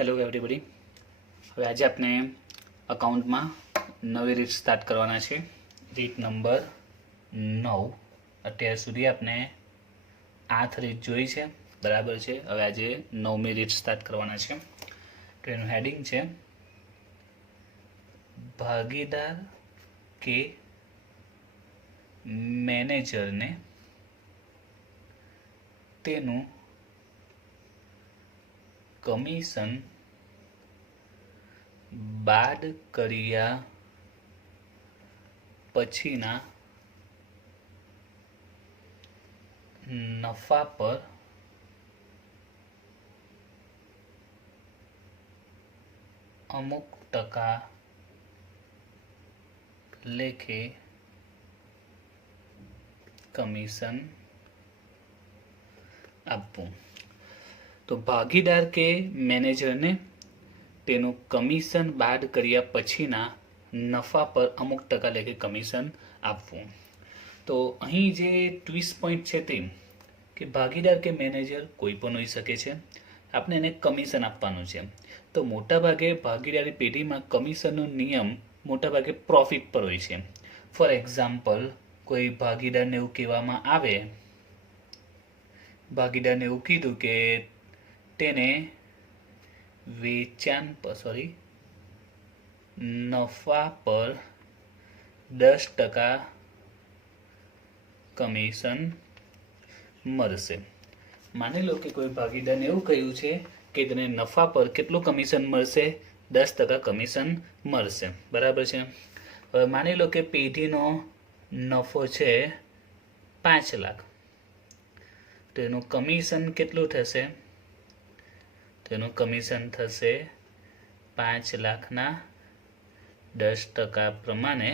Hello everybody. હવે આજે આપણે અકાઉન્ટમાં નવી રીત સ્ટાર્ટ કરવાના છે. રીત નંબર 9. અત્યાર સુધી આપણે 8 રીત જોઈ છે, બરાબર છે. હવે આજે 9મી રીત સ્ટાર્ટ કરવાના છે. તો એનું હેડિંગ છે ભાગીદાર કે મેનેજરને તેનું કમિશન બાદ કર્યા પછીના નફા પર અમુક ટકા લેખે કમિશન આપવું. તો ભાગીદાર કે મેનેજરને તેનું કમિશન બાદ કર્યા પછીના નફા પર અમુક ટકા લેખે કમિશન આપવું. તો અહીં જે ટ્વિસ્ટ પોઈન્ટ છે તે કે ભાગીદાર કે મેનેજર કોઈ પણ હોઈ શકે છે, આપણે એને કમિશન આપવાનું છે. તો મોટાભાગે ભાગીદારી પેઢીમાં કમિશનનો નિયમ મોટાભાગે પ્રોફિટ પર હોય છે. ફોર એક્ઝામ્પલ, કોઈ ભાગીદારને એવું કહેવામાં આવે, ભાગીદારને એવું કીધું કે તેને નફા પર 10% કમિશન મળશે. માની લો કે કોઈ ભાગીદારને એવું કહ્યું છે કે તેને નફા પર કેટલું કમિશન મળશે? 10% કમિશન મળશે, બરાબર છે. હવે માની લો કે પેઢીનો નફો છે 5 લાખ, તો એનું કમિશન કેટલું થશે? તો એનું કમિશન થશે 5 લાખના 10% પ્રમાણે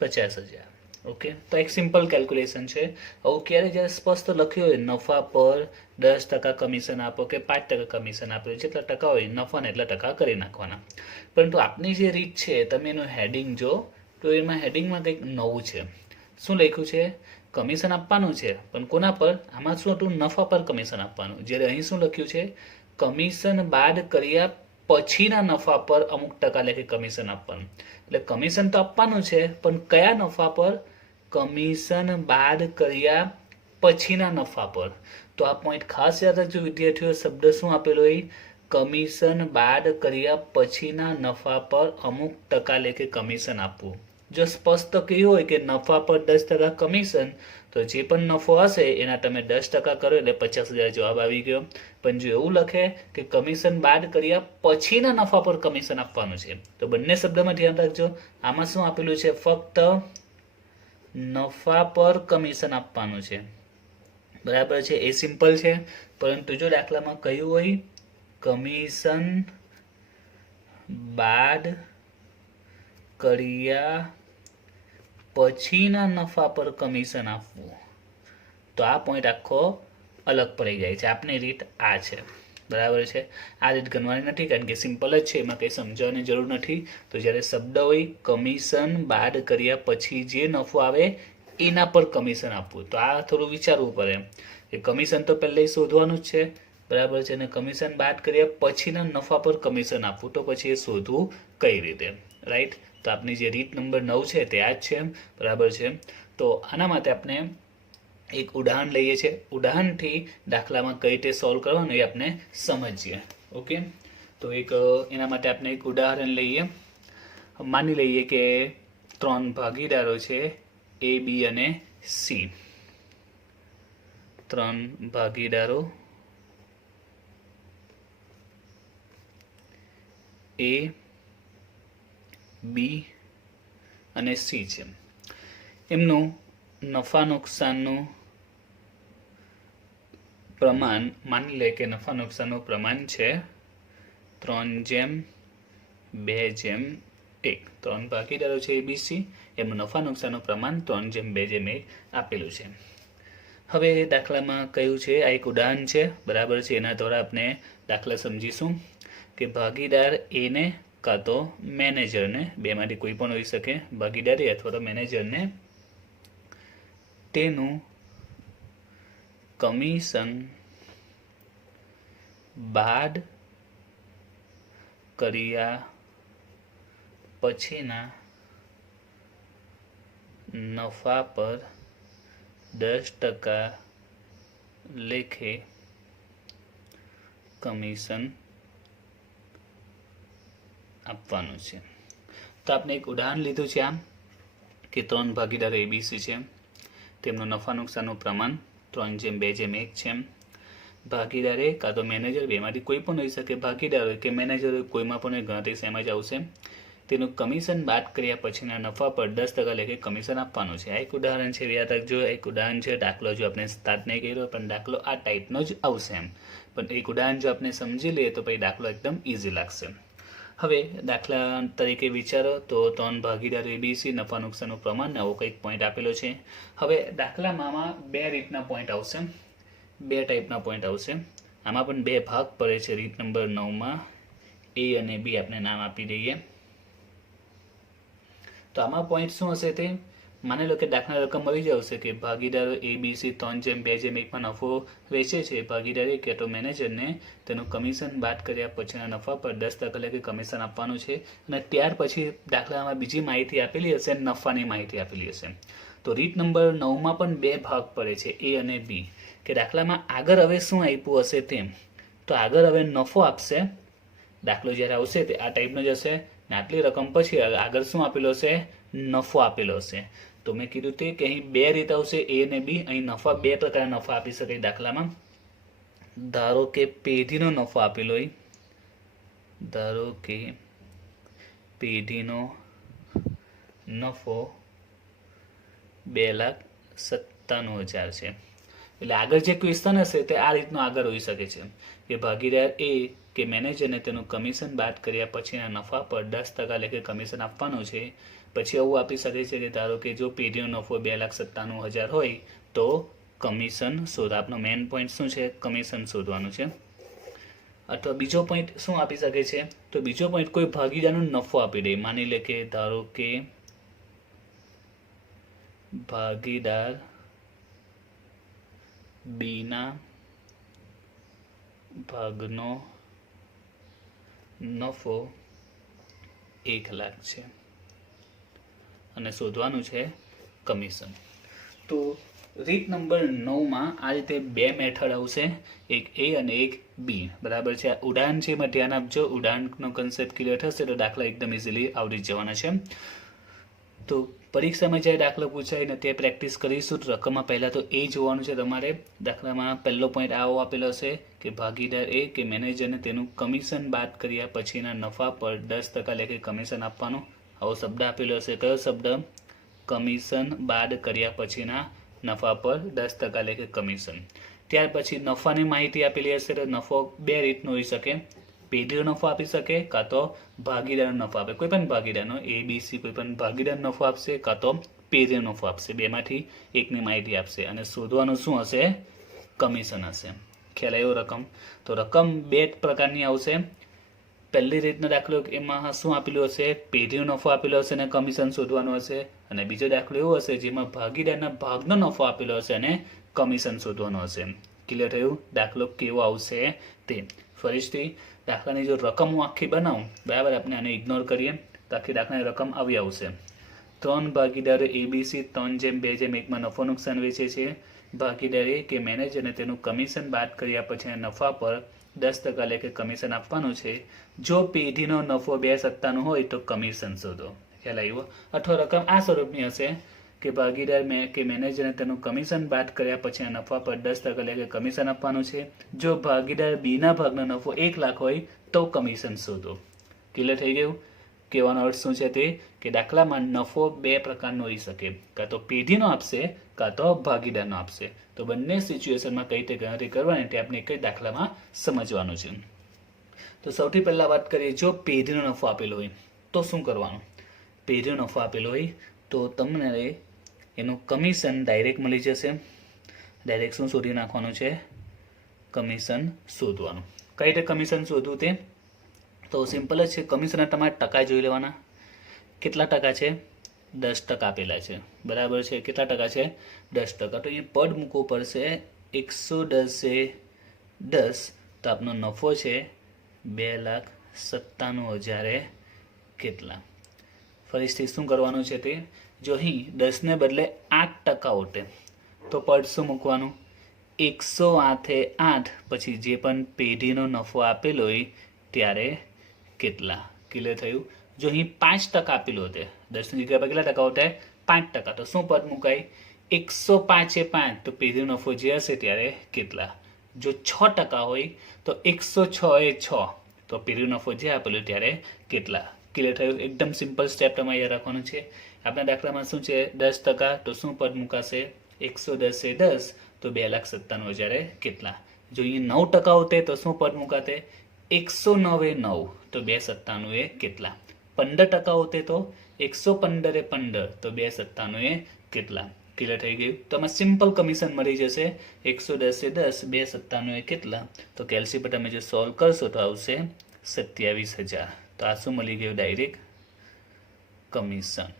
50,000. ઓકે, તો એક સિમ્પલ કેલ્ક્યુલેશન છે. આવું ક્યારે જ્યારે સ્પષ્ટ લખ્યું હોય નફા પર 10% કમિશન આપો કે 5% કમિશન આપો, જેટલા ટકા હોય નફાને એટલા ટકા કરી નાખવાના. પરંતુ આપની જે રીત છે, તમે એનું હેડિંગ જો, તો એમાં હેડિંગમાં કંઈક નવું છે. શું લખ્યું છે? કમિશન આપવાનું છે, પણ કોના પર? આમાં શું હતું? નફા પર કમિશન આપવાનું. જ્યારે અહીં શું લખ્યું છે? કમિશન બાદ કર્યા પછીના નફા પર અમુક ટકા લેખે કમિશન આપવાનું. એટલે કમિશન તો આપવાનું છે, પણ કયા નફા પર? કમિશન બાદ કર્યા પછીના નફા પર. તો આ પોઈન્ટ ખાસ યાદ રાખજો વિદ્યાર્થીઓ. શબ્દ શું આપેલો હોય? કમિશન બાદ કર્યા પછીના નફા પર અમુક ટકા લેખે કમિશન આપવું. જો સ્પષ્ટ કહ્યું હોય કે નફા પર 10% કમિશન, તો જે પણ નફો હશે એના તમે 10% કરો એટલે 50,000 જવાબ આવી ગયો. પણ જો એવું લખે કે કમિશન બાદ કર્યા પછીના નફા પર કમિશન આપવાનું છે, તો બંને શબ્દમાં ધ્યાન રાખજો. આમાં શું આપેલું છે? ફક્ત નફા પર કમિશન આપવાનું છે, બરાબર છે. એ સિમ્પલ છે. પરંતુ જો દાખલામાં કહ્યું હોય કમિશન બાદ કર્યા પછીના નફા પર કમિશન આપવું, તો આ પોઈન્ટ આખો અલગ પડી જાય છે. આપની રીત આ છે, બરાબર છે. આ રીત ગણવાની નથી, કારણ કે સિમ્પલ જ છે, એમાં કંઈ સમજાવવાની જરૂર નથી. તો જ્યારે શબ્દ હોય કમિશન બાદ કર્યા પછી જે નફો આવે એના પર કમિશન આપવું, તો આ થોડું વિચારવું પડે કે કમિશન તો પહેલાં શોધવાનું જ છે, બરાબર છે. અને કમિશન બાદ કર્યા પછીના નફા પર કમિશન આપવું, તો પછી એ શોધવું કઈ રીતે? રાઈટ. તો આપની જે રીત નંબર 9 છે તે આ જ છે, બરાબર છે. તો આના માટે આપણે એક ઉદાહરણ લઈએ છીએ. ઉદાહરણથી દાખલામાં કઈ રીતે સોલ્વ કરવાનું એ આપણે સમજીએ. ઓકે, તો એના માટે આપણે એક ઉદાહરણ લઈએ. માની લઈએ કે 3 ભાગીદારો છે, A, B અને C. 3 ભાગીદારો A, B અને C છે. એમનું નફા નુકસાનનું પ્રમાણ, માની લે કે નફા નુકસાનનું પ્રમાણ છે 3:2:1. 3 ભાગીદારો છે ABC, એમનું નફા નુકસાનનું પ્રમાણ 3:2:1 આપેલું છે. હવે દાખલામાં કયું છે? આ એક ઉદાહરણ છે, બરાબર છે. એના દ્વારા આપણે દાખલા સમજીશું કે ભાગીદાર એને કાં તો મેનેજરને, બેમાંથી કોઈ પણ હોઈ શકે, ભાગીદારી અથવા તો મેનેજરને તેનું કમિશન બાદ કર્યા પછીના નફા પર 10% લેખે કમિશન આપવાનું છે. તો આપણે એક ઉદાહરણ લીધું છે આમ કે 3 ભાગીદાર એબીસી છે, તેમનું નફા નુકસાનનું પ્રમાણ 3:2:1 છે. ભાગીદાર એ કાં તો મેનેજર, બેમાંથી કોઈ પણ હોઈ શકે, ભાગીદાર હોય કે મેનેજર હોય, કોઈમાં પણ ગણતરી સેમ જ આવશે. તેનું કમિશન બાદ કર્યા પછીના નફા પર 10% લેખે કમિશન આપવાનું છે. આ એક ઉદાહરણ છે, યાદ રાખજો. એક ઉદાહરણ છે, દાખલો જો આપણે સ્ટાર્ટ નહીં કર્યો પણ દાખલો આ ટાઈપનો જ આવશે એમ. પણ એક ઉદાહરણ જો આપણે સમજી લઈએ તો પછી દાખલો એકદમ ઇઝી લાગશે. હવે દાખલા તરીકે વિચારો તો 3 ભાગીદાર એબીસી, નફા નુકસાનનું પ્રમાણ, આવો કંઈક પોઈન્ટ આપેલો છે. હવે દાખલામાં 2 રીતના પોઈન્ટ આવશે, 2 ટાઈપના પોઈન્ટ આવશે. આમાં પણ 2 ભાગ પડે છે. રીત નંબર 9માં એ અને બી આપણે નામ આપી દઈએ. તો આમાં પોઈન્ટ શું હશે તે માની લો કે દાખલા રકમ મળી જશે કે ભાગીદારો એબીસી 3:2:1માં નફો વેચે છે. ભાગીદાર એ કે તો મેનેજરને તેનું કમિશન બાદ કર્યા પછીના નફા પર 10% લેખે કમિશન આપવાનું છે. અને ત્યાર પછી દાખલામાં બીજી માહિતી આપેલી હશે, નફાની માહિતી આપેલી હશે. તો રીત નંબર 9માં પણ 2 ભાગ પડે છે, એ અને બી. કે દાખલામાં આગળ હવે શું આપ્યું હશે તેમ, તો આગળ હવે નફો આપશે. દાખલો જ્યારે આવશે તે આ ટાઈપનો જ હશે. આટલી રકમ પછી આગળ શું આપેલો હશે? નફો આપેલો હશે. તો મેં કીધું તે કે અહીં 2 રીત આવશે, એ અને બી. અહીં નફા 2 પ્રકારના નફા આપી શકે દાખલામાં. ધારો કે પેઢીનો નફો આપેલો હોય, ધારો કે પેઢીનો નફો 2,97,000 છે. એટલે આગળ જે ક્વેશ્ચન હશે તે આ રીતનો આગળ હોઈ શકે છે કે ભાગીદાર એ કે મેનેજરને તેનું કમિશન બાદ કર્યા પછીના નફા પર 10% લેખે કમિશન આપવાનું છે. પછી એવું આપી શકે છે કે ધારો કે જો પેઢીનો નફો 2,97,000 હોય તો કમિશન શોધ. આપનો મેઇન પોઈન્ટ શું છે? કમિશન શોધવાનું છે. અથવા બીજો પોઈન્ટ શું આપી શકે છે? તો બીજો પોઈન્ટ કોઈ ભાગીદારનો નફો આપી દે. માની લે કે ધારો કે ભાગીદાર બીના ભાગનો નફો 1 લાખ છે અને શોધવાનું છે કમિશન. તો રીત નંબર 9માં આ રીતે 2 મેથડ આવશે, એક એ અને એક બી. બરાબર છે. આ ઉદાહરણ છે, એમાં ધ્યાન આપજો. ઉદાહરણનો કન્સેપ્ટ ક્લિયર થશે તો દાખલા એકદમ ઇઝીલી આવડી જવાના છે. તો પરીક્ષામાં જ્યારે દાખલો પૂછાય ને તે પ્રેક્ટિસ કરીશું. તો રકમમાં પહેલાં તો એ જોવાનું છે તમારે. દાખલામાં પહેલો પોઈન્ટ આવો આપેલો હશે કે ભાગીદાર એ કે મેનેજરને તેનું કમિશન બાદ કર્યા પછીના નફા પર 10% લેખે કમિશન આપવાનું. આવો શબ્દ આપેલો હશે. કયો શબ્દ? કમિશન બાદ કર્યા પછીના નફા પર 10% લેખે કમિશન. ત્યાર પછી નફાની માહિતી આપેલી હશે. તો નફો 2 રીતનો હોઈ શકે. પેઢીનો નફો આપી શકે કાં તો ભાગીદારનો નફો આપે. કોઈ પણ ભાગીદારનો એબીસી કોઈ પણ ભાગીદારનો નફો આપશે કાં તો પેઢીનો નફો આપશે. બેમાંથી એકની માહિતી આપશે અને શોધવાનું શું હશે? કમિશન હશે. ખ્યાલ આવ્યો રકમ? તો રકમ 2 પ્રકારની આવશે. પહેલી રીતનો દાખલો એમાં શું આપેલું હશે? પેઢીનો નફો આપેલો હશે અને કમિશન શોધવાનું હશે. અને બીજો દાખલો એવો હશે જેમાં ભાગીદારના ભાગનો નફો આપેલો હશે અને કમિશન શોધવાનું હશે. ક્લિયર થયું? દાખલો કેવો આવશે તે ફરીથી દાખલાની જો રકમ હું આખી બનાવું, બરાબર, આપણે આને ઇગ્નોર કરીએ તો આખી દાખલાની રકમ આવી આવશે. 3 ભાગીદારો એબીસી 3:2:1માં નફો નુકસાન વેચે છે. ભાગીદાર એ કે મેનેજરને તેનું કમિશન બાદ કર્યા પછી નફા પર 10% લેખે કમિશન આપવાનું છે. જો પેઢીનો નફો 2,97 હોય તો કમિશન શોધો. ખ્યાલ આવ્યો? અથવા રકમ આ સ્વરૂપની હશે કે ભાગીદાર કે મેનેજરને તેનું કમિશન બાદ કર્યા પછી નફા પર 10% લેખે કમિશન આપવાનું છે. જો ભાગીદાર બીના ભાગનો નફો 1 લાખ હોય તો કમિશન શોધો. ક્લિયર થઈ ગયું? કહેવાનો અર્થ શું છે તે કે દાખલામાં નફો 2 પ્રકારનો હોઈ શકે. કાં તો પેઢીનો આપશે કાં તો ભાગીદારનો આપશે. તો બંને સિચ્યુએશનમાં કઈ રીતે ગણતરી કરવાની તે આપણે એક જ દાખલામાં સમજવાનું છે. તો સૌથી પહેલાં વાત કરીએ, જો પેઢીનો નફો આપેલો હોય તો શું કરવાનું? પેઢીનો નફો આપેલો હોય તો તમને એનું કમિશન ડાયરેક્ટ મળી જશે. ડાયરેક્ટ શું શોધી નાખવાનું છે? કમિશન શોધવાનું. કઈ રીતે કમિશન શોધવું તે? તો સિમ્પલ જ છે. કમિશનના તમારે ટકા જોઈ લેવાના. કેટલા ટકા છે? 10% આપેલા છે. બરાબર છે. કેટલા ટકા છે? 10%. તો અહીંયા પદ મૂકવું પડશે. 110 એ 10 તો આપનો નફો છે 2,97,000. 97,000 કેટલા? ફરીથી શું કરવાનું છે તે, જો અહીં 10ને બદલે 8% ઉઠે તો પદ શું મૂકવાનું? 108 પછી જે પણ પેઢીનો નફો આપેલો હોય ત્યારે કેટલા? ક્લિયર થયું? જો અહીં 5% આપેલો હતો, 10ની જગ્યા પર કેટલા ટકા ઉઠે? 5%, તો શું પદ મુકાય? 105 એ 5, તો પેઢીનો નફો જે હશે ત્યારે કેટલા? જો 6% હોય તો 106 એ 6, તો પેઢીનો નફો જે આપેલો ત્યારે કેટલા? ક્લિયર થયું? એકદમ સિમ્પલ સ્ટેપ તમારે યાદ રાખવાનું છે. આપણા દાખલામાં શું છે? 10%, તો શું પદ મુકાશે? 110 એ 10, તો 2,97,000 કેટલા? જો અહીં 9% હોતે તો શું પદ મુકાતે? 109 એ 9, તો 297 એ કેટલા? 15% હોતે તો 115 એ 15, તો 297 એ કેટલા? ક્લિયર થઈ ગયું? તો આમાં સિમ્પલ કમિશન મળી જશે. 110 એ 10, 297 એ કેટલા? તો કેલ્સી પર તમે જે સોલ્વ કરશો તો આવશે 27,000. તો આ શું મળી ગયું? Direct commission.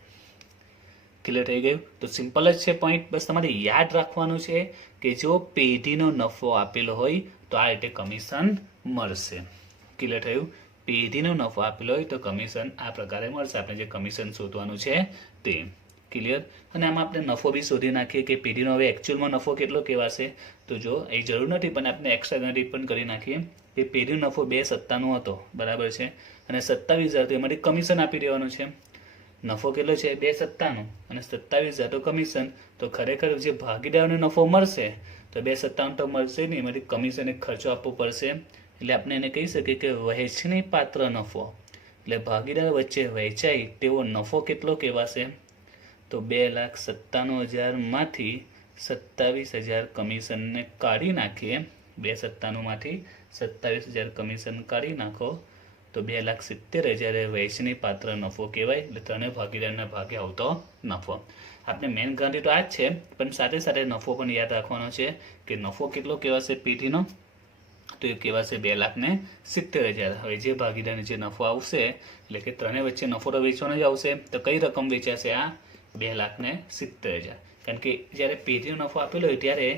ક્લિયર થઈ ગયું? તો સિમ્પલ જ છે પોઈન્ટ. બસ તમારે યાદ રાખવાનું છે કે જો પેઢીનો નફો આપેલો હોય તો આ રીતે કમિશન મળશે. ક્લિયર થયું? પેઢીનો નફો આપેલો હોય તો કમિશન આ પ્રકારે મળશે. આપણે જે કમિશન શોધવાનું છે તે. ક્લિયર? અને આમાં આપણે નફો બી શોધી નાખીએ કે પેઢીનો હવે એકચ્યુઅલમાં નફો કેટલો કહેવાશે. તો જો એ જરૂર નથી, પણ આપણે એક્સ્ટ્રા ગણતરી પણ કરી નાખીએ કે પેઢીનો નફો 297 હતો, બરાબર છે, અને 27,000 તો એમાંથી કમિશન આપી દેવાનું છે. નફો કેટલો છે? 297, અને 27,000 તો કમિશન. તો ખરેખર જે ભાગીદારોને નફો મળશે તો 297 તો મળશે નહીં, એમાંથી કમિશન એક ખર્ચો આપવો પડશે. એટલે આપણે એને કહી શકીએ કે વહેંચણી પાત્ર નફો, એટલે ભાગીદાર વચ્ચે વહેંચાય તેવો નફો કેટલો કહેવાશે? તો 2,97,000માંથી 27,000 કમિશનને કાઢી નાખીએ. 297માંથી 27,000 કમિશન કાઢી નાખો તો 2,70,000 વહેંચણી પાત્ર નફો કહેવાય. એટલે ત્રણે ભાગીદારના ભાગે આવતો નફો. આપણે મેન ગણતરી તો આ જ છે, પણ સાથે સાથે નફો પણ યાદ રાખવાનો છે કે નફો કેટલો કહેવાશે પેઢીનો? તો એ કહેવાશે 2,70,000. હવે જે ભાગીદારને જે નફો આવશે, એટલે કે ત્રણેય વચ્ચે નફો તો વેચવાનો જ આવશે, તો કઈ રકમ વેચાશે? આ 2,70,000. કારણ કે જ્યારે પેઢીનો નફો આપેલો હોય ત્યારે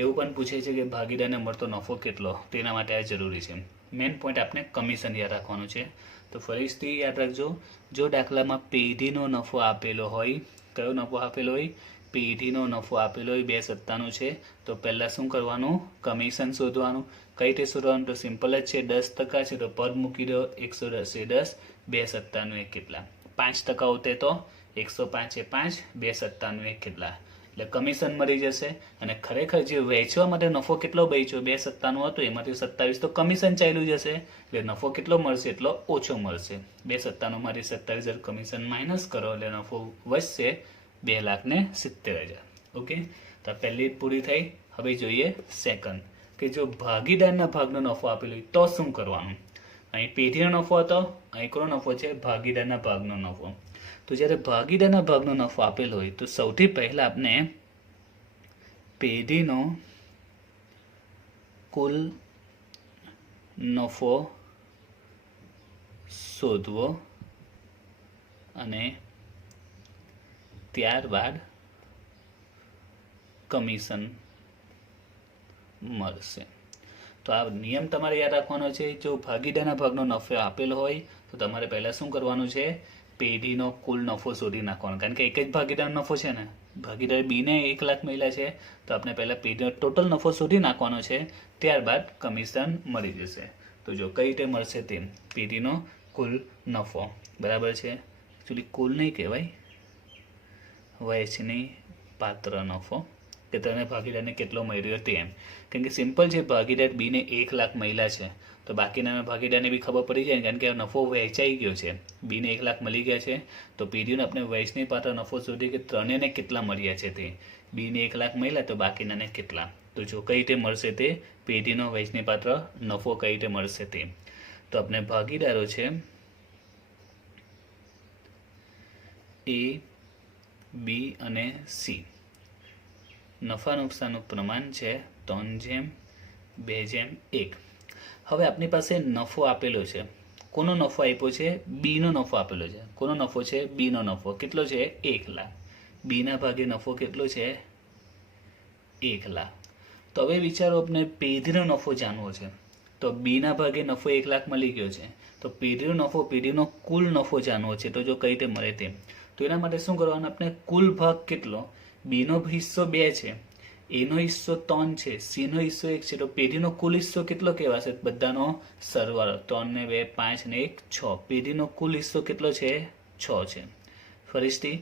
એવું પણ પૂછે છે કે ભાગીદારને મળતો નફો કેટલો, તેના માટે આ જરૂરી છે. મેઇન પોઈન્ટ આપણે કમિશન યાદ રાખવાનું છે. તો ફરીથી યાદ રાખજો, જો દાખલામાં પેઢીનો નફો આપેલો હોય, કયો નફો આપેલો હોય? પેઢીનો નફો આપેલો હોય 297 છે, તો પહેલાં શું કરવાનું? કમિશન શોધવાનું. કઈ રીતે શોધવાનું? તો સિમ્પલ જ છે. 10% છે તો પદ મૂકી દો, 110 એ 10, 297 એ કેટલા? 5% હોતે તો 105 એ 5, 297 એ કેટલા? એટલે કમિશન મળી જશે. અને ખરેખર જે વેચવા માટે નફો કેટલો બચ્યો? 297 હતો, એમાંથી 27 તો કમિશન ચાલ્યું જશે, એટલે નફો કેટલો મળશે? એટલો ઓછો મળશે. 297માંથી 27,000 કમિશન માઇનસ કરો એટલે નફો વધશે 2,70,000. ઓકે, તો પહેલી પૂરી થઈ. હવે જોઈએ સેકન્ડ, કે જો ભાગીદારના ભાગનો નફો આપેલો હોય તો શું કરવાનું? અહીં પેઢીનો નફો હતો, અહીં કોનો નફો છે? ભાગીદારના ભાગનો નફો. તો જ્યારે ભાગીદારના ભાગનો નફો આપેલો હોય તો સૌથી પહેલાં આપણે પેઢીનો કુલ નફો શોધવો અને ત્યારબાદ કમિશન મળશે. તો આ નિયમ તમારે યાદ રાખવાનો છે. જો ભાગીદારના ભાગનો નફો આપેલો હોય તો તમારે પહેલાં શું કરવાનું છે? પેઢીનો કુલ નફો શોધી નાખવાનો. કારણ કે એક જ ભાગીદારનો નફો છે ને, ભાગીદાર બીને 1 લાખ મળ્યા છે, તો આપણે પહેલાં પેઢીનો ટોટલ નફો શોધી નાખવાનો છે, ત્યારબાદ કમિશન મળી જશે. તો જો કઈ રીતે મળશે તે, પેઢીનો કુલ નફો, બરાબર છે. એકચ્યુઅલી કુલ નહીં કહેવાય, વહેંચણી પાત્ર નફો, કે તને ભાગીદારને કેટલો મળ્યો તે એમ. કારણ કે સિમ્પલ છે, ભાગીદાર બીને 1 લાખ મળ્યા છે તો બાકીના ભાગીદારને બી ખબર પડી જાય, કારણ કે નફો વહેંચાઈ ગયો છે. બીને 1 લાખ મળી ગયા છે તો પેઢીને આપણે વહેંચણી પાત્ર નફો શોધી કે ત્રણેયને કેટલા મળ્યા છે તે. બીને 1 લાખ મળ્યા તો બાકીનાને કેટલા. તો જો કઈ રીતે મળશે તે, પેઢીનો વહેંચણી પાત્ર નફો કઈ રીતે મળશે તે. તો આપણે ભાગીદારો છે A, B અને C. નફા નુકસાનનું પ્રમાણ છે 3:2:1. હવે આપણી પાસે નફો આપેલો છે. કોનો નફો આપ્યો છે? બીનો નફો આપેલો છે. કોનો નફો છે? બીનો નફો કેટલો છે? 1 લાખ. બીના ભાગે નફો કેટલો છે? 1 લાખ. તો હવે વિચારો, આપણે પેઢીનો નફો જાણવો છે. તો તો બીના ભાગે નફો 1 લાખ મળી ગયો છે, તો પેઢીનો નફો, પેઢીનો કુલ નફો જાણવો છે. તો જો કઈ રીતે મળે તેમ, તો એના માટે શું કરવાનું, આપણે કુલ ભાગ કેટલો, બીનો હિસ્સો 2 છે, એનો હિસ્સો 3 છે, સીનો હિસ્સો 1 છે, તો પેઢીનો કુલ હિસ્સો કેટલો કહેવાશે, બધાનો સરવાળો 3 ને 2 5 ને 1 6. પેઢીનો કુલ હિસ્સો કેટલો છે, 6 છે. ફરીથી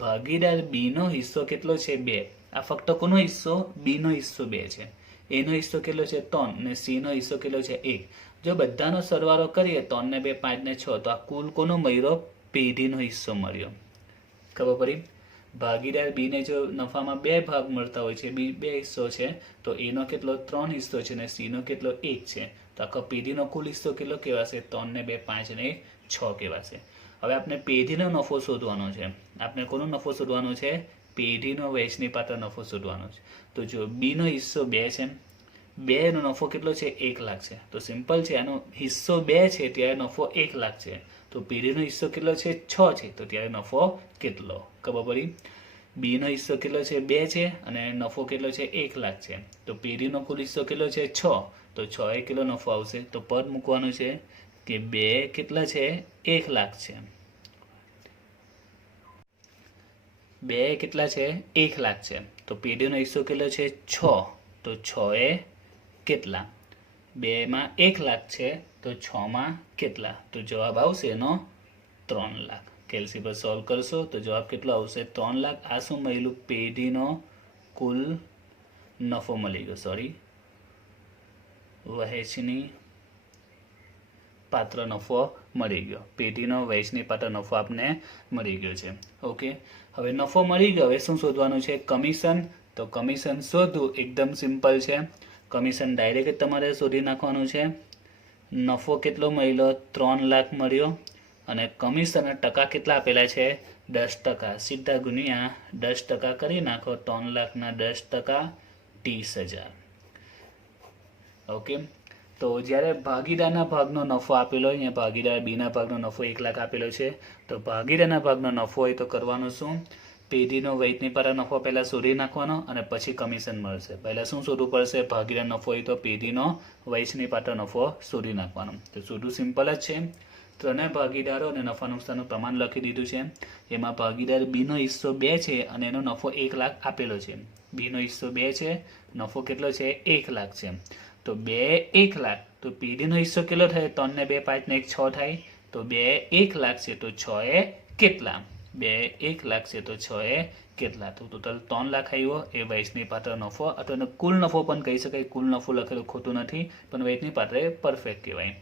ભાગીદાર બીનો હિસ્સો કેટલો છે, 2. આ ફક્ત કોનો હિસ્સો, બીનો હિસ્સો 2 છે, એનો હિસ્સો કેટલો છે 3 ને સીનો હિસ્સો કેટલો છે 1. જો બધાનો સરવાળો કરીએ 3 ને 2 5 ને 6, તો આ કુલ કોનો મળ્યો, પેઢીનો હિસ્સો મળ્યો. ખબર પડી. ભાગીદાર બીને જો નફામાં 2 ભાગ મળતા હોય છે, 2 હિસ્સો છે, તો એનો કેટલો 3 હિસ્સો છે ને સીનો કેટલો 1 છે, તો આખો પેઢીનો કુલ હિસ્સો કેટલો કહેવાશે, 3 ને 2 5 ને 6 કહેવાશે. હવે આપણે પેઢીનો નફો શોધવાનો છે. આપણે કોનો નફો શોધવાનો છે, પેઢીનો વહેંચણી પાત્ર નફો શોધવાનો છે. તો જો બીનો હિસ્સો 2 છે, 2 નો નફો કેટલો છે, 1 લાખ છે, તો સિમ્પલ છે, આનો હિસ્સો 2 છે ત્યારે નફો 1 લાખ છે, તો પેઢીનો હિસ્સો કેટલો છે, 6 છે, તો ત્યારે નફો કેટલો. ખબર પડી. બીનો હિસ્સો કેટલો છે, 2 છે, અને નફો કેટલો છે, 1 લાખ છે, તો પેઢીનો કુલ હિસ્સો કેટલો છે, 6, તો 6 એ કેટલો નફો આવશે, તો પદ મૂકવાનું છે કે 2 કેટલા છે, 1 લાખ છે, 2 કેટલા છે, 1 લાખ છે, તો પેઢીનો હિસ્સો કેટલો છે, 6, તો 6 એ કેટલા, 2 માં 1 લાખ છે, તો 6 માં કેટલા, તો જવાબ આવશે એનો 3 લાખ. કેલ્સી પર સોલ્વ કરશો તો જવાબ કેટલો આવશે, 3 લાખ. આ શું મળ્યું, પેઢીનો કુલ નફો મળી ગયો, વહેંચણી પાત્ર નફો મળી ગયો, પેઢીનો વહેંચણી પાત્ર નફો આપને મળી ગયો છે. ઓકે, હવે નફો મળી ગયો, હવે શું શોધવાનું છે, કમિશન. તો કમિશન શોધવું એકદમ સિમ્પલ છે. કમિશન ડાયરેક્ટ તમારે શોધી નાખવાનું છે. નફો કેટલો મળ્યો, 3 લાખ મળ્યો, અને કમિશનના ટકા કેટલા આપેલા છે, 10%. સીધા ગુણ્યા 10% કરી નાખો, 3 લાખના 10% 30,000. ઓકે, તો જ્યારે ભાગીદારના ભાગનો નફો આપેલો હોય, અહીંયા ભાગીદાર બીના ભાગનો નફો 1 લાખ આપેલો છે, તો ભાગીદારના ભાગનો નફો હોય તો કરવાનું શું, પેઢીનો વહેંચણી પાત્ર નફો પહેલાં શોધી નાખવાનો અને પછી કમિશન મળશે. પહેલાં શું શોધવું પડશે, ભાગીદાર નફો હોય તો પેઢીનો વહેંચણી પાત્ર નફો શોધી નાખવાનો. તો શોધવું સિમ્પલ જ છે. ત્રણેય ભાગીદારો અને નફા નુકસાનનું પ્રમાણ લખી દીધું છે. એમાં ભાગીદાર બીનો હિસ્સો 2 છે અને એનો નફો 1 લાખ આપેલો છે. બીનો હિસ્સો 2 છે, નફો કેટલો છે, 1 લાખ છે, તો 2 1 લાખ, તો પેઢીનો હિસ્સો કેટલો થાય, 3 ને 2 5 ને 1 6 થાય, તો 2 1 લાખ છે, તો 6 એ કેટલા, 2 1 લાખ છે, તો 6 એ કેટલા, તો ટોટલ 3 લાખ આવ્યો. એ વહેંચણી પાત્ર નફો અથવા એને કુલ નફો પણ કહી શકાય. કુલ નફો લખેલું ખોટું નથી, પણ વહેંચણી પાત્ર એ પરફેક્ટ કહેવાય.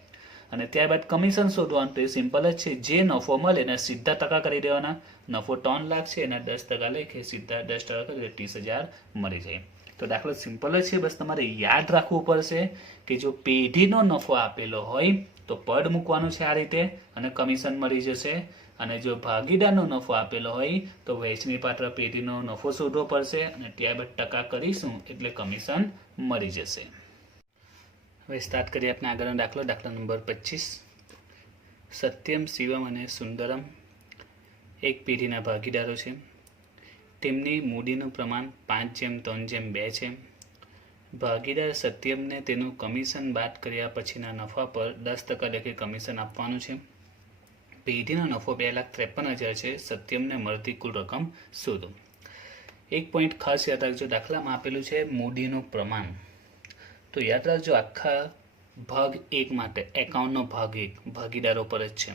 અને ત્યારબાદ કમિશન શોધવાનું, તો એ સિમ્પલ જ છે. જે નફો મળે એના સીધા ટકા કરી દેવાના. નફો 3 લાખ છે, એના 10% લખે, સીધા 10% કરી 30,000 મળી જાય. તો દાખલો સિમ્પલ જ છે. બસ તમારે યાદ રાખવું પડશે કે જો પેઢીનો નફો આપેલો હોય તો પદ મૂકવાનું છે આ રીતે, અને કમિશન મળી જશે. અને જો ભાગીદારનો નફો આપેલો હોય તો વહેંચણી પાત્ર પેઢીનો નફો શોધવો પડશે, અને ત્યારબાદ ટકા કરીશું એટલે કમિશન મળી જશે. હવે સ્ટાર્ટ કરીએ આપણે આગળનો દાખલો. દાખલા નંબર 25. સત્યમ, શિવમ અને સુંદરમ એક પેઢીના ભાગીદારો છે. તેમની મૂડીનું પ્રમાણ 5:3:2 છે. ભાગીદાર સત્યમને તેનું કમિશન બાદ કર્યા પછીના નફા પર 10% લેખે કમિશન આપવાનું છે. પેઢીનો નફો 2,53,000 છે. સત્યમને મળતી કુલ રકમ શોધો. એક પોઈન્ટ ખાસ યાદ રાખજો, દાખલામાં આપેલું છે મૂડીનું પ્રમાણ. તો યાદ રાખજો, આખા ભાગ 1 માટે એકાઉન્ટનો ભાગ 1 ભાગીદારો પર જ છે.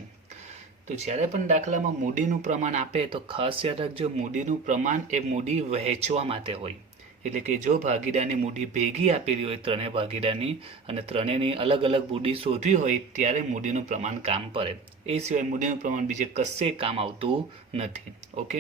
તો જ્યારે પણ દાખલામાં મૂડીનું પ્રમાણ આપે તો ખાસ યાદ રાખજો, મૂડીનું પ્રમાણ એ મૂડી વહેંચવા માટે હોય. એટલે કે જો ભાગીદારની મૂડી ભેગી આપેલી હોય ત્રણેય ભાગીદારની, અને ત્રણેયની અલગ અલગ મૂડી શોધવી હોય ત્યારે મૂડીનું પ્રમાણ કામ પડે. એ સિવાય મૂડીનું પ્રમાણ બીજે કશે કામ આવતું નથી. ઓકે,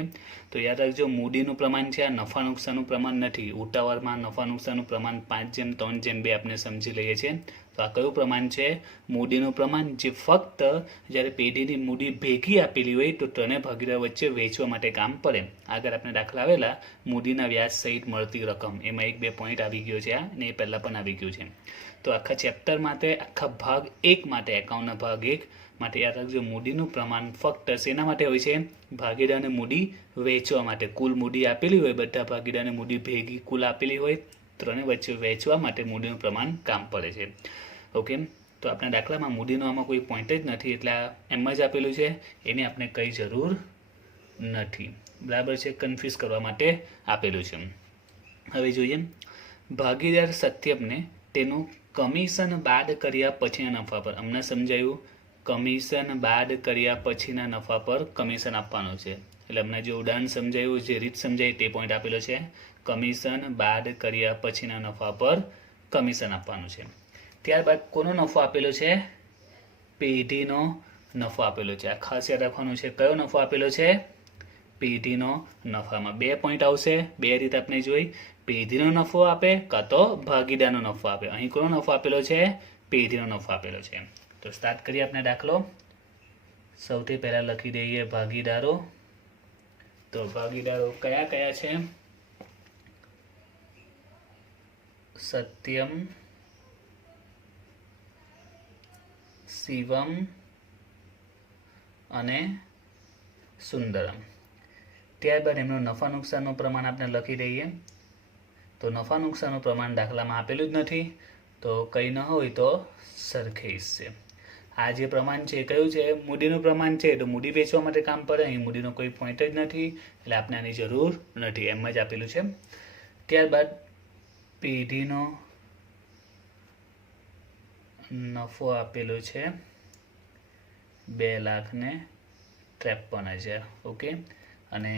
તો યાદ રાખજો, મૂડીનું પ્રમાણ છે, આ નફા નુકસાનનું પ્રમાણ નથી. ઉતાવળમાં નફા નુકસાનનું પ્રમાણ 5:3:2 આપણે સમજી લઈએ છીએ. તો આ કયું પ્રમાણ છે, મૂડીનું પ્રમાણ, જે ફક્ત જ્યારે પેઢીની મૂડી ભેગી આપેલી હોય તો ત્રણેય ભાગીદાર વચ્ચે વેચવા માટે કામ પડે. આગળ આપણે દાખલા આવેલા મૂડીના વ્યાજ સહિત મળતી રકમ, એમાં 1-2 પોઈન્ટ આવી ગયો છે, અને એ પહેલાં પણ આવી ગયું છે. તો આખા ચેપ્ટર માટે, આખા ભાગ 1 માટે, એકાઉન્ટના ભાગ 1 માટે યાદ રાખજો, મૂડીનું પ્રમાણ ફક્ત શેના માટે હોય છે, ભાગીદારને મૂડી વેચવા માટે. કુલ મૂડી આપેલી હોય, બધા ભાગીદારને મૂડી ભેગી કુલ આપેલી હોય, ત્રણે વચ્ચે વહેંચવા માટે મૂડીનું પ્રમાણ કામ પડે છે. ઓકે, તો આપણા દાખલામાં મૂડીનો આમાં કોઈ પોઈન્ટ જ નથી, એટલે એમ જ આપેલું છે, એની આપણે કંઈ જરૂર નથી. બરાબર છે, કન્ફ્યુઝ કરવા માટે આપેલું છે. હવે જોઈએ, ભાગીદાર સત્યમને તેનું કમિશન બાદ કર્યા પછીના નફા પર, અમને સમજાયું કમિશન બાદ કર્યા પછીના નફા પર કમિશન આપવાનું છે. એટલે અમને જે ઉદાહરણ સમજાયું, જે રીત સમજાય તે પોઈન્ટ આપેલો છે. કમિશન બાદ કર્યા પછીના નફા પર કમિશન આપવાનું છે. ત્યારબાદ કોનો નફો આપેલો છે? પેઢીનો નફો આપેલો છે. આ ખાસ યાદ રાખવાનું છે. કયો નફો આપેલો છે? પેઢીનો નફામાં 2 પોઈન્ટ આવશે. 2 રીત આપણે જોઈ, પેઢીનો નફો આપે કાં તો ભાગીદારનો નફો આપે. અહીં કોનો નફો આપેલો છે? પેઢીનો નફો આપેલો છે. તો સ્ટાર્ટ કરીએ આપણે દાખલો. સૌથી પહેલા લખી દઈએ ભાગીદારો. તો ભાગીદારો કયા કયા છે? સત્યમ, શિવમ અને સુંદરમ. ત્યારબાદ એમનું નફા નુકસાનનું પ્રમાણ આપણે લખી દઈએ. તો નફા નુકસાનનું પ્રમાણ દાખલામાં આપેલું જ નથી, તો કંઈ ન હોય તો સરખેજ છે. આ જે પ્રમાણ છે કયું છે? મૂડીનું પ્રમાણ છે, તો મૂડી વેચવા માટે કામ પડે. અહીં મૂડીનો કોઈ પોઈન્ટ જ નથી, એટલે આપણે આની જરૂર નથી, એમ જ આપેલું છે. ત્યારબાદ પેઢીનો નફો આપેલો છે 2,53,000. ઓકે, અને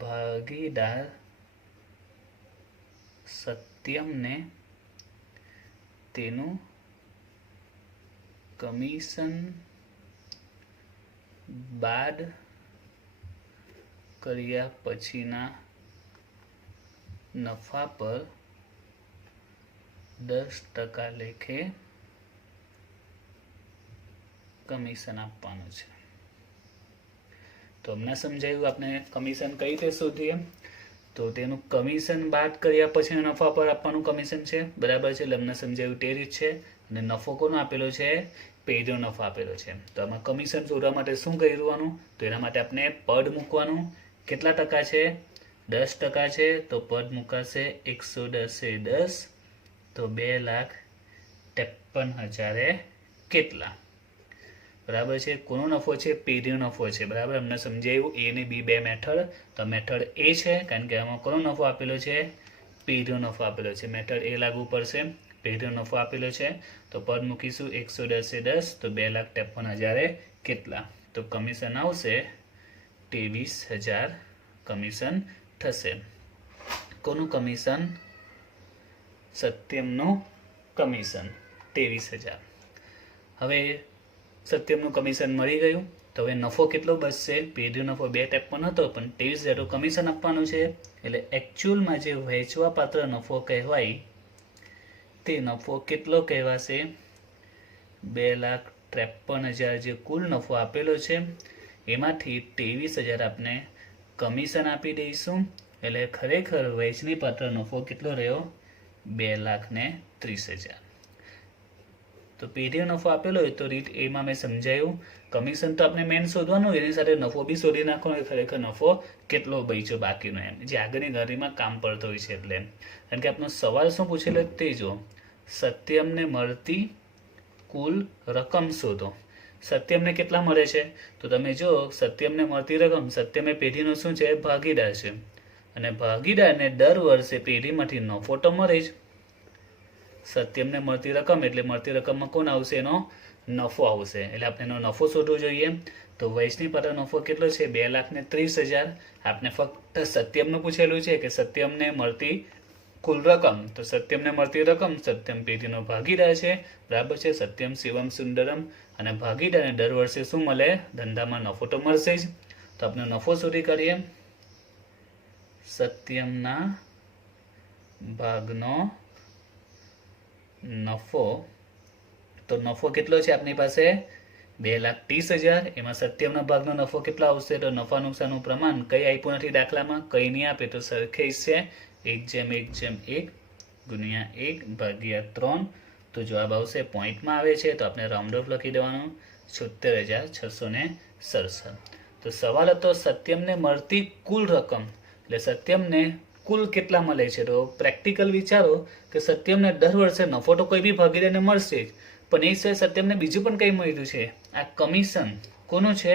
ભાગીદાર સત્યમને તેનું કમિશન બાદ કર્યા પછીના નફા પર 10% લેખે કમિશન આપવાનું છે. તો અમને સમજાયું આપણે કમિશન કઈ રીતે શોધીએ. તો તેનું કમિશન બાદ કર્યા પછીના નફા પર આપવાનું કમિશન છે. બરાબર છે, એટલે અમને સમજાયું તે રીત છે. અને નફો કોનો આપેલો છે? પેઢીનો નફો આપેલો છે. તો આમાં કમિશન શોધવા માટે શું કરવાનું? તો એના માટે આપણે પદ મૂકવાનું. કેટલા ટકા છે? 10% છે, તો પદ મૂકાશે 110 તો 2,53,000 કેટલા? બરાબર છે. કોનો નફો છે? પેઢીનો નફો છે. બરાબર, અમને સમજાયું એ અને બી 2 મેથડ. તો મેથડ એ છે, કારણ કે આમાં કોનો નફો આપેલો છે? પેઢીનો નફો આપેલો છે. મેથડ એ લાગુ પડશે. પેઢીનો નફો આપેલો છે, તો પદ મૂકીશું 110 તો 2,53,000 કેટલા? તો કમિશન આવશે 23,000 કમિશન થશે. કોનું કમિશન? સત્યમનું કમિશન 23,000. હવે સત્યમનું કમિશન મળી ગયું, તો હવે નફો કેટલો બચશે? પેઢીનો નફો 2,53 હતો, પણ 23,000 કમિશન આપવાનું છે. એટલે એકચ્યુઅલમાં જે વહેંચવા પાત્ર નફો કહેવાય તે નફો કેટલો કહેવાશે? 2,53,000 જે કુલ નફો આપેલો છે એમાંથી 23,000 આપણે કમિશન આપી દઈશું. એટલે ખરેખર વહેંચણી પાત્ર નફો કેટલો રહ્યો? 2,30,000. તો પેઢીનો નફો આપેલો હોય તો રીત એમાં મેં સમજાયું. કમિશન તો આપણે મેન શોધવાનું, એની સાથે નફો બી શોધી નાખવાનો. ખરેખર નફો કેટલો બચ્યો બાકીનો, એમ જે આગળની ગણતરીમાં કામ પડતો હોય છે. એટલે કારણ કે આપણો સવાલ શું પૂછેલો તે જો, સત્યમને મળતી કુલ રકમ શોધો. સત્યમને કેટલા મળે છે? તો તમે જો સત્યમને મળતી રકમ, સત્યમ એ પેઢીનો શું છે? ભાગીદાર છે. અને ભાગીદારને દર વર્ષે પેઢીમાંથી નફો તો મળે જ. સત્યમને મળતી રકમ એટલે મળતી રકમમાં કોણ આવશે? એનો નફો આવશે. એટલે આપણે એનો નફો શોધવો જોઈએ. તો વહેંચણી પાત્ર નફો કેટલો છે? 2,30,000. આપણે ફક્ત સત્યમનું પૂછેલું છે કે સત્યમને મળતી કુલ રકમ. તો સત્યમને મળતી રકમ, સત્યમ પેઢીનો ભાગીદાર છે. બરાબર છે. સત્યમ, શિવમ, સુંદરમ અને ભાગીદારને દર વર્ષે શું મળે? ધંધામાં નફો તો મળશે જ. તો આપણે નફો શોધી કરીએ. સત્યમના ભાગનો નફો. તો નફો કેટલો છે આપણી પાસે? 2,30,000. એમાં સત્યમના ભાગનો નફો કેટલો આવશે? તો નફા નુકસાનનું પ્રમાણ કઈ આપ્યું નથી દાખલામાં, કઈ નહીં આપે તો સરખેજ છે. 1/1 ગુણ્યા 1/3. તો જવાબ આવશે પોઈન્ટમાં આવે છે, તો આપણે રાઉન્ડ ઓફ લખી દેવાનું 76,667. તો સવાલ હતો સત્યમને મળતી કુલ રકમ. એટલે સત્યમને કુલ કેટલા મળે છે. તો પ્રેક્ટિકલ વિચારો કે સત્યમને દર વર્ષે નફો તો કોઈ બી ભાગીદારને મળશે જ, પણ એ સિવાય સત્યમને બીજું પણ કંઈ મળ્યું છે. આ કમિશન કોનું છે?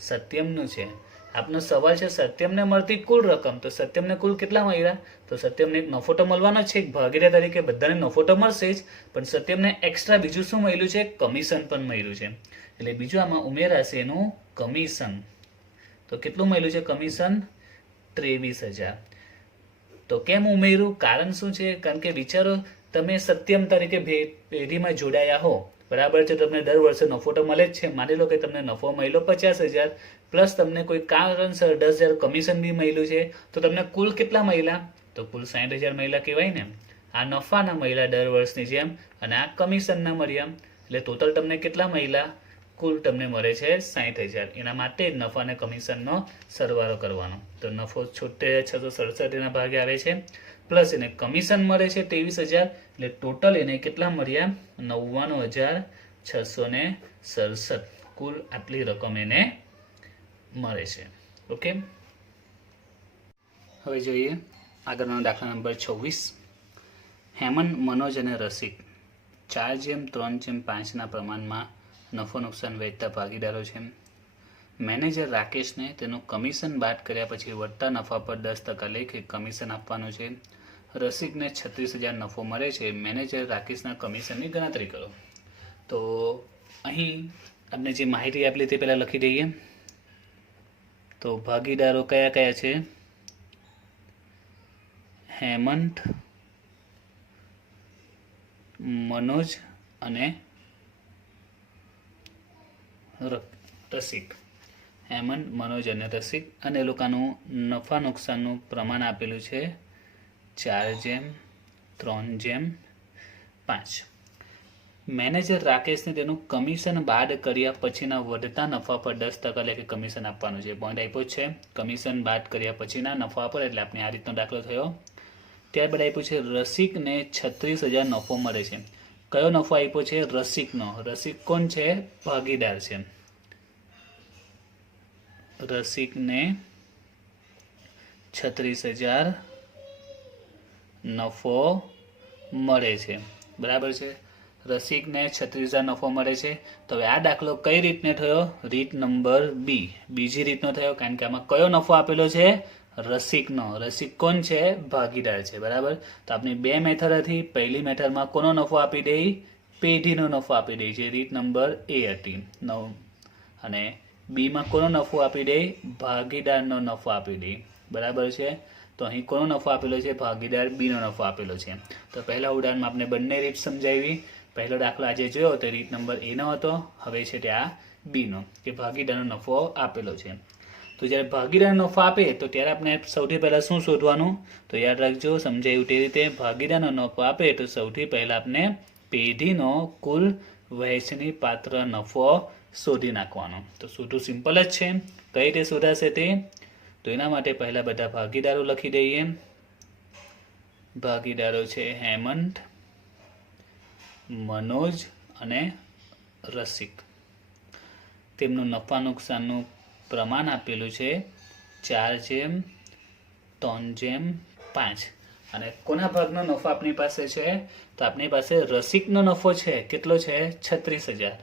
સત્યમનું છે. આપનો સવાલ છે સત્યમને મળતી કુલ રકમ, તો સત્યમને કુલ કેટલા મળ્યા? તો સત્યમને એક નફો તો મળવાનો છે, એક ભાગીદાર તરીકે બધાને નફો તો મળશે જ, પણ સત્યમને એક્સ્ટ્રા બીજું શું મળ્યું છે? કમિશન પણ મળ્યું છે. એટલે બીજું આમાં ઉમેરાશે એનું કમિશન. તો કેટલું મળ્યું છે કમિશન? 23,000. તો કેમ ઉમેર્યું? કારણ શું છે? કારણ કે વિચારો તમે સત્યમ તરીકે પેઢીમાં જોડાયા હો, બરાબર છે, તમને દર વર્ષે નફો તો મળે જ છે. માની લો કે તમને નફો મળ્યો 50,000 પ્લસ તમને કોઈ કારણસર 10,000 કમિશન બી મળ્યું છે, તો તમને કુલ કેટલા મળ્યા? તો કુલ 60,000 મળ્યા કહેવાય ને. આ નફાના મળ્યા દર વર્ષની જેમ, અને આ કમિશનના મળ્યા, એટલે ટોટલ તમને કેટલા મળ્યા? કુલ તમને મળે છે 60,000. એના માટે જ નફા અને કમિશનનો સરવાળો કરવાનો. તો નફો 76,667 એના ભાગે આવે છે, પ્લસ એને કમિશન મળે છે 23,000, એટલે ટોટલ એને કેટલા મળ્યા? 99,667. કુલ આટલી રકમ એને મળે છે. ઓકે, હવે જોઈએ આગળનો દાખલા નંબર 26. હેમંત, મનોજ અને રસિક 4:3:5 પ્રમાણમાં નફો નુકસાન વહેંચતા ભાગીદારો છે. મેનેજર રાકેશને તેનું કમિશન બાદ કર્યા પછી વધતા નફા પર 10% લેખે કમિશન આપવાનું છે. રસિકને 36,000 નફો મળે છે. મેનેજર રાકેશના કમિશનની ગણતરી કરો. તો અહીં આપણે જે માહિતી આપેલી તે પહેલાં લખી દઈએ. તો ભાગીદારો કયા કયા છે? હેમંત, મનોજ અને રસિક. હેમંત, મનોજ અને રસિક, અને એ લોકોનું નફા નુકસાનનું પ્રમાણ આપેલું છે 4:3:5. મેનેજર રાકેશને તેનું કમિશન બાદ કર્યા પછીના વધતા નફા પર 10% લેખે કમિશન આપવાનું છે. પોઈન્ટ આપ્યો છે કમિશન બાદ કર્યા પછીના નફા પર, એટલે આપણે આ રીતનો દાખલો થયો. ત્યારબાદ આપ્યું છે રસિકને 36,000 નફો મળે છે. કયો નફો આપ્યો છે? રસિકનો. રસિક કોણ છે? ભાગીદાર છે. રસિકને 36,000 નફો મળે છે, બરાબર છે. રસિકને 36,000 નફો મળે છે. તો હવે આ દાખલો કઈ રીતને થયો? રીત નંબર બી, બીજી રીતનો થયો, કારણ કે આમાં કયો નફો આપેલો છે? રસિકનો. રસિક કોણ છે? ભાગીદાર છે, બરાબર. તો આપણે બે મેથડ હતી. પહેલી મેથડમાં કોનો નફો આપી દઈ? પેઢીનો નફો આપી દઈ, જે રીત નંબર એ હતી. અને બીમાં કોનો નફો આપી દઈ? ભાગીદારનો નફો આપી દઈ, બરાબર છે. તો અહીં કોનો નફો આપેલો છે? ભાગીદાર બીનો નફો આપેલો છે. તો પહેલા ઉદાહરણમાં આપણે બંને રીત સમજાવી. પહેલો દાખલો આજે જોયો તો રીત નંબર એ નો હતો, હવે છે તે આ બીનો, કે ભાગીદારનો નફો આપેલો છે. તો જ્યારે ભાગીદારનો નફો આપે તો ત્યારે આપણે સૌથી પહેલાં શું શોધવાનું? તો યાદ રાખજો, સમજાયું તે રીતે. ભાગીદારનો નફો આપે તો સૌથી પહેલાં આપણે પેઢીનો કુલ વહેંચણી પાત્ર નફો શોધી નાખવાનો. તો શોધવું સિમ્પલ જ છે. કઈ રીતે શોધાશે તે? તો એના માટે પહેલાં બધા ભાગીદારો લખી દઈએ. ભાગીદારો છે હેમંત, મનોજ અને રસિક. તેમનું નફા નુકસાનનું પ્રમાણ આપેલું છે 4:3:5. અને કોના ભાગનો નફો આપણી પાસે છે? તો આપણી પાસે રસિકનો નફો છે. કેટલો છે? 36,000.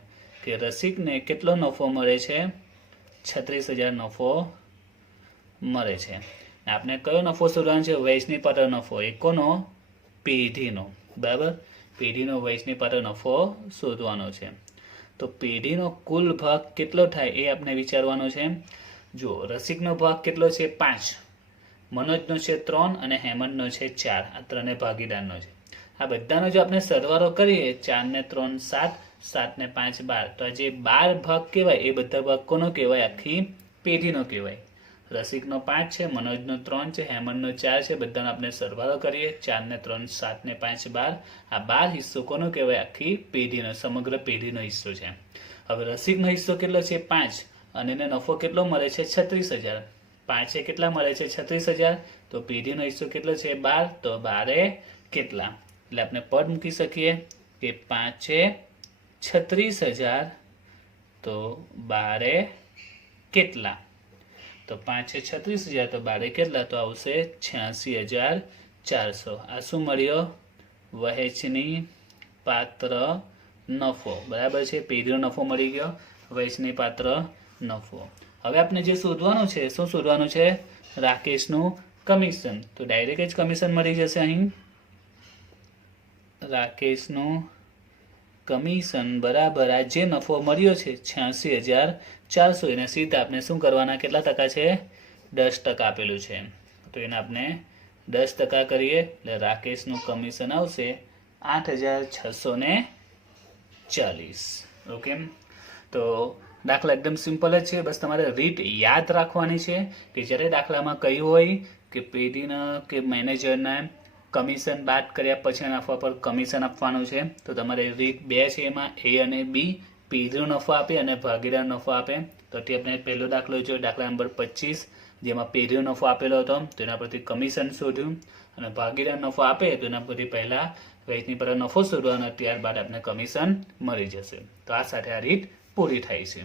કે રસિકને કેટલો નફો મળે છે? 36,000 નફો મળે છે. આપણે કયો નફો શોધવાનો છે? વહેંચણી પાત્ર નફો. એ કોનો? પેઢીનો, બરાબર. પેઢીનો વહેંચણી પાત્ર નફો શોધવાનો છે. તો પેઢીનો કુલ ભાગ કેટલો થાય એ આપણે વિચારવાનો છે. જો રસિકનો ભાગ કેટલો છે? 5, મનોજનો છે 3 અને હેમંતનો છે 4. આ ત્રણે ભાગીદારનો છે. આ બધાનો જો આપણે સરવાળો કરીએ, 4 ને 3 7, 7 ને 5 12, તો આ જે 12 ભાગ કહેવાય એ બધા ભાગ કોનો કહેવાય? આખી પેઢીનો કહેવાય. રસિકનો 5 છે, મનોજનો 3 છે, હેમંતનો 4 છે. બધાનો આપણે સરવાળો કરીએ, 4 ને 3 7 ને 5 12. આ 12 હિસ્સો કોનો કહેવાય? આખી પેઢીનો, સમગ્ર પેઢીનો હિસ્સો છે. હવે રસિકનો હિસ્સો કેટલો છે? 5, અને એને નફો કેટલો મળે છે? 36,000. 5 કેટલા મળે છે? 36,000. તો પેઢીનો હિસ્સો કેટલો છે? 12. તો 12 કેટલા? એટલે આપણે પદ મૂકી શકીએ કે 5 36,000, તો 12 કેટલા? તો 5 છે 36,000, તો બારે કેટલા? તો આવશે 86,400. આ શું મળ્યો? વહેંચણી પાત્ર નફો. બરાબર છે, પેઢીનો નફો મળી ગયો, વહેંચણી પાત્ર નફો. હવે આપણે જે શોધવાનું છે, શું શોધવાનું છે? રાકેશનું કમિશન. તો ડાયરેક્ટ જ કમિશન મળી જશે અહીં. રાકેશનું કમિશન બરાબર આ જે નફો મળ્યો છે 86,400, એને સીધા આપણે શું કરવાના? કેટલા ટકા છે? 10% આપેલું છે, તો એને આપણે 10% કરીએ એટલે રાકેશનું કમિશન આવશે 8,640. ઓકે, તો દાખલા એકદમ સિમ્પલ જ છે. બસ તમારે રીત યાદ રાખવાની છે કે જ્યારે દાખલામાં કહ્યું હોય કે પેઢીના કે મેનેજરના કમિશન બાદ કર્યા પછી નફા પર કમિશન આપવાનું છે, તો તમારે રીત 2 છે, એમાં એ અને બી પેઢીનો નફો આપે અને ભાગીદાર નફો આપે. તો તે આપણે પહેલો દાખલો જોયો, દાખલા નંબર 25, જેમાં પેઢીનો નફો આપેલો હતો, તો એના પરથી કમિશન શોધ્યું, અને ભાગીદાર નફો આપે તો એના પરથી પહેલા વહેંચણી પર નફો શોધવાનો, ત્યારબાદ આપણે કમિશન મળી જશે. તો આ સાથે આ રીત પૂરી થાય છે.